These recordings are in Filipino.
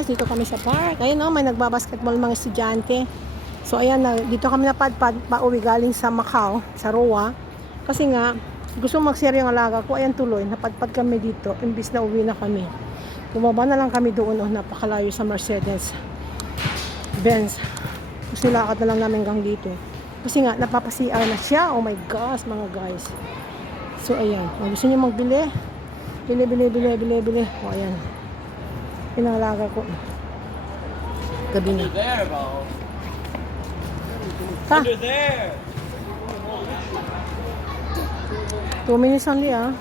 guys, dito kami sa park. Ayun may nagbabasketball mga estudyante. So ayan na, dito kami napadpad pauwi galing sa Macau, sa Roa. Kasi nga, gusto mag-share yung alaga ko. Ayan tuloy, napadpad kami dito. Imbis na uwi na kami. Bumaba na lang kami doon, napakalayo sa Mercedes Benz. Gusto lakad na lang namin hanggang dito. Kasi nga, napapasiar na siya. Oh my gosh, mga guys. So ayan, kung gusto niyo magbili, bili. O ayan. Pinangalaga ko. Gabi na. Under there. 2 minutes only Ayan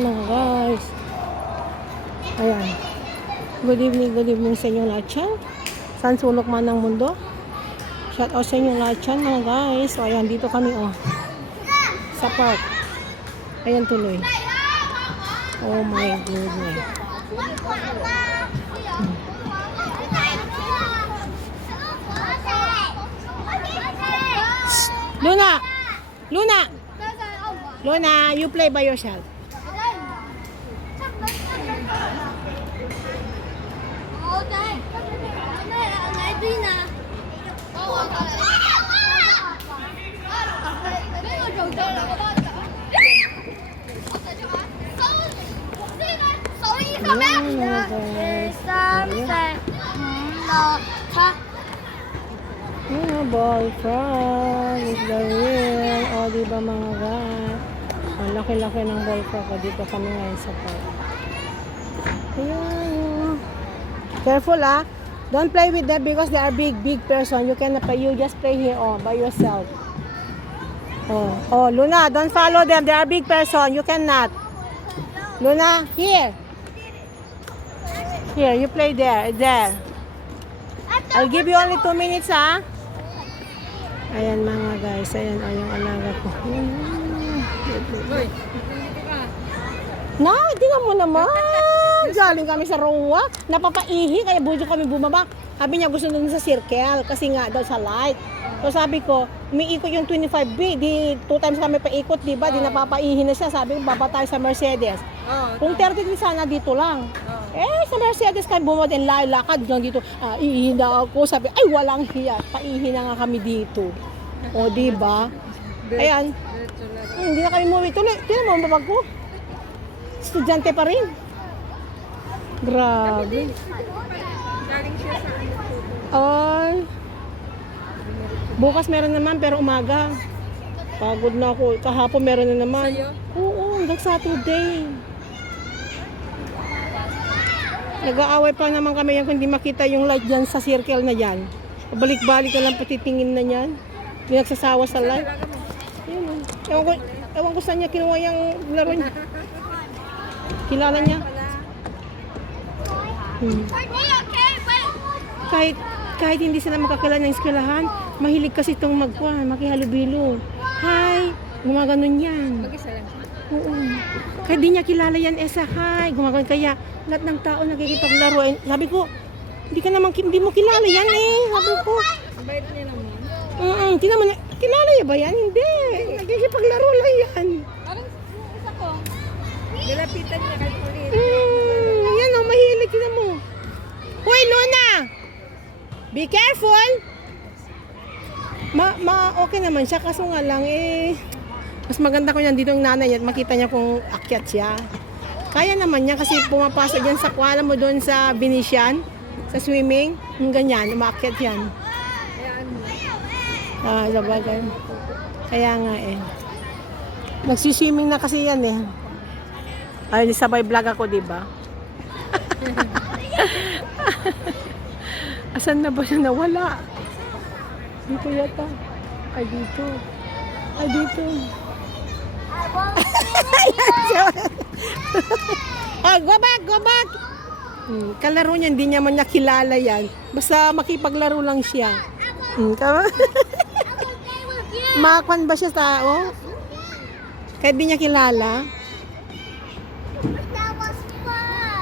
mga guys. Ayan. Good evening sa inyo lahat yan. Saan sulok man ng mundo. Shout out sa inyo lahat yan mga guys. So ayan, dito kami sa park. Ayan tuloy. Oh my goodness. Luna, you play by yourself. Ballfrog is the real. O, diba mga guys? Ang laki-laki ng ballfrog. O, dito kami ngayon sa park. Ayan. Careful Don't play with them because they are big person. You cannot play. You just play here by yourself. Oh, Luna, don't follow them. They are big person. You cannot. Luna, here. Here, you play there. I'll give you only 2 minutes, Ayan mga guys, ayan yung alaga ko. Tingnan mo naman. Galing kami sa Roa. Napapaihi, kaya budyo kami bumaba. Sabi niya gusto nun sa circle, kasi nga daw sa light. So sabi ko, umiikot yung 25B. Di 2 times kami paikot, diba? Di napapaihi na siya. Sabi ko, baba tayo sa Mercedes. Kung 33 sana dito lang. Sa Mercedes kami bumaba din, lakad lang dito. Iihi na ako. Sabi, ay walang hiya. Paihi na nga kami dito. O, diba? Ayan. Hindi na kami umuwi. Tuloy, tinan mo ang babag ko. Estudyante pa rin. Grabe. Ay. Bukas meron naman, pero umaga. Pagod na ako. Kahapon meron na naman. Oo, hanggang Saturday. Nag-aaway pa naman kami yan kung hindi makita yung light dyan sa circle na dyan. Balik-balik na lang patitingin na yan. Hindi nagsasawa sa light. Ewan ko saan niya kinuha yung laro niya. Kilala niya. Kahit hindi sila makakilala ng eskwelahan, mahilig kasi itong makihalubilo. Hi! Gumaganon yan. Oo. Kahit di niya kilala yan, hi! Gumaganon. Kaya lahat ng tao nakikipaglaro. Sabi ko, hindi mo kilala yan Sabi ko. Bayad niya naman. Tingnan mo, kilala niya ba yan? Hindi. Nakikipaglaro lang yan. Parang isa ko. Nilapitan niya kahit ulit. Yan mahilig. Tingnan mo. Hoy, Luna! Be careful! Okay naman siya, kaso nga lang mas maganda ko yan dito yung nanay at makita niya kung akyat siya. Kaya naman niya kasi pumapasok dyan sa kuwala mo doon sa Venetian, sa swimming, yung ganyan, umaakyat yan. Sabagay. Kaya nga nagsiswimming na kasi yan Ay, sabay vlog ako, diba? Asan na ba siya nawala? Dito yata. Ay, dito. Go back! Kalaro niya, hindi niya man niya kilala yan. Basta makipaglaro lang siya. Makakwan ba siya tao? Kahit di niya kilala.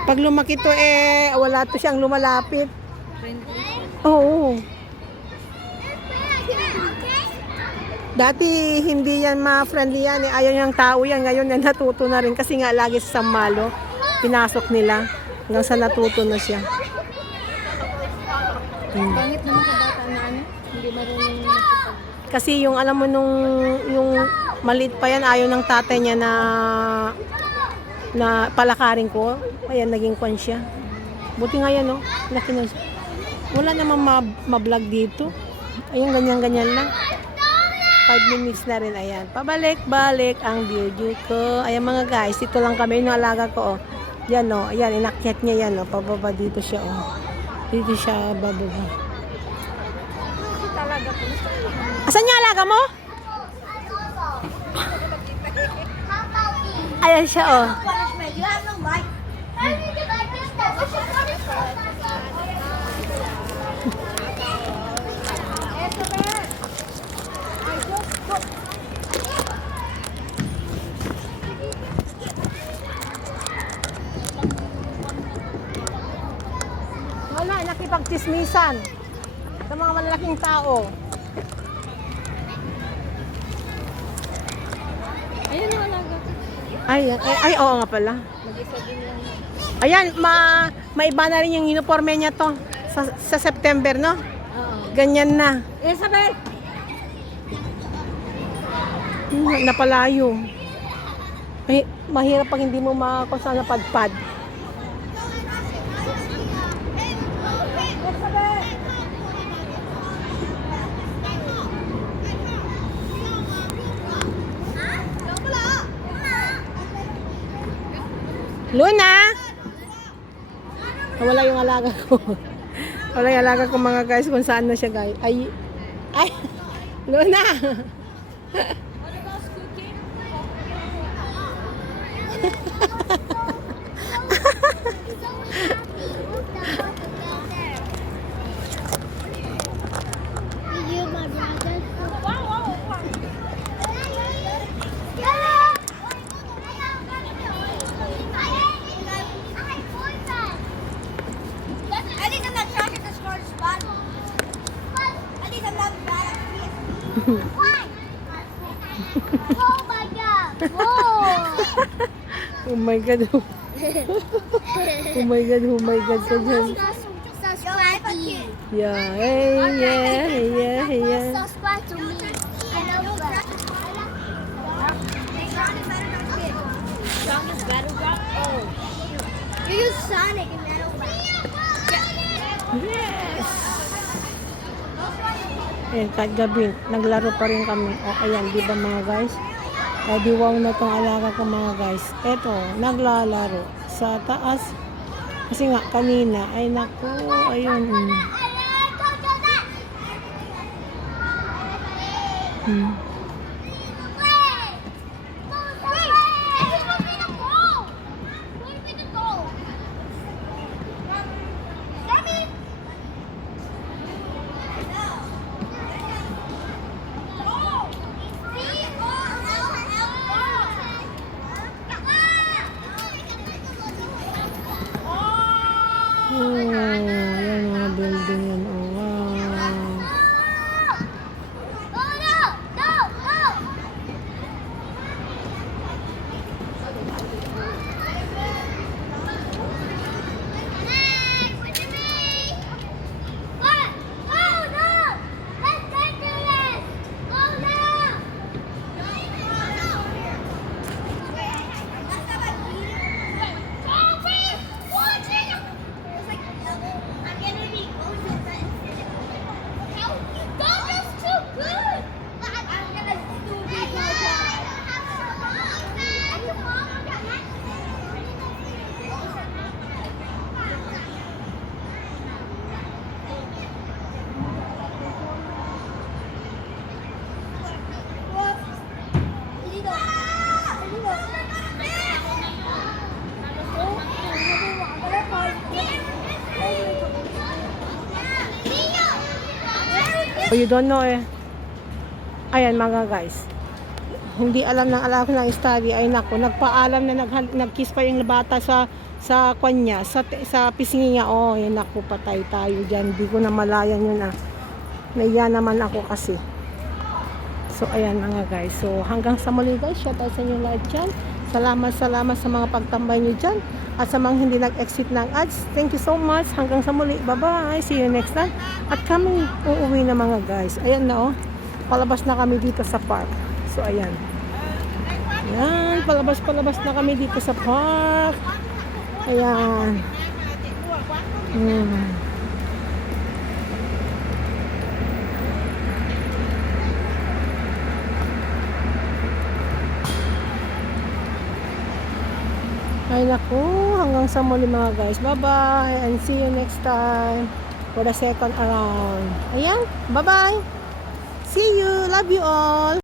Pag lumaki to wala to siyang lumalapit. Oo. Dati hindi yan ma-friendly yan Ayaw niyang tao yan. Ngayon natuto na rin kasi nga lagi sa Sampalo pinasok nila. Hanggang sa natuto na siya. Pangit naman sa bata na ano, hindi marunong makipag. Kasi yung alam mo yung maliit pa yan, ayaw ng tatay niya na palakarin ko. Ayan, naging kwan siya. Buti nga yan, no? Laki na siya. Wala namang ma-vlog dito. Ayan, ganyan-ganyan lang. 5 minutes na rin, ayan. Pabalik-balik ang video ko. Ayan mga guys, ito lang kami yung alaga ko, oh. Yan, oh. Ayan, inakyat niya yan, oh. Pababa dito siya, oh. Dito siya bababa. Talaga po. Asan yung alaga mo? Ayan siya, oh. Punishment, you have no right. Wala, nakipagtismisan sa mga malalaking tao. Ayun yung alaga. Ay, oo nga pala. Mag-isa din lang. Ayan, maiba na rin yung uniforme niya to sa September, no? Oo. Ganyan na. Isabel! Napalayo. Ay, mahirap pag hindi mo makakusa na padpad. Luna! Wala yung alaga ko. Wala yung alaga ko mga guys kung saan na siya guys. Ay! Luna! Oh my god! Whoa! Oh my God. Oh my God, oh my God. So dyan. Subscribe to you. Yeah, yeah. Subscribe to me. I love that. Strongest battle rock? Oh. You use Sonic and Metal Yes! Ayan, kahit gabi, naglaro pa rin kami. O, ayan, di ba mga guys? O, di wow na itong alaga ko mga guys. Eto, naglalaro sa taas. Kasi nga, kanina, ay naku, ayun. Hmm. Oh, yan mga building yan. Oh, wow. Oh, you don't know eh. Ayan mga guys. Hindi alam ng alaga ko ng study. Ay nako, nagpaalam na nagkiss pa yung bata sa kanya, sa pisngi niya. Oh, yan nako, patay tayo diyan. Hindi ko na malayan yun ah. Naiya naman ako kasi. So ayan mga guys. So hanggang sa muli guys, shout out sa inyo lahat dyan. Salamat sa mga pagtambay nyo dyan. At sa mga hindi nag-exit ng ads, thank you so much. Hanggang sa muli. Bye-bye. See you next time. At kami uuwi na mga guys. Ayan na oh. Palabas na kami dito sa park. So, ayan. Ayan. Palabas na kami dito sa park. Ayan. Ay naku, hanggang sa muli mga guys. Bye-bye and see you next time for the second round. Ayan, bye-bye. See you. Love you all.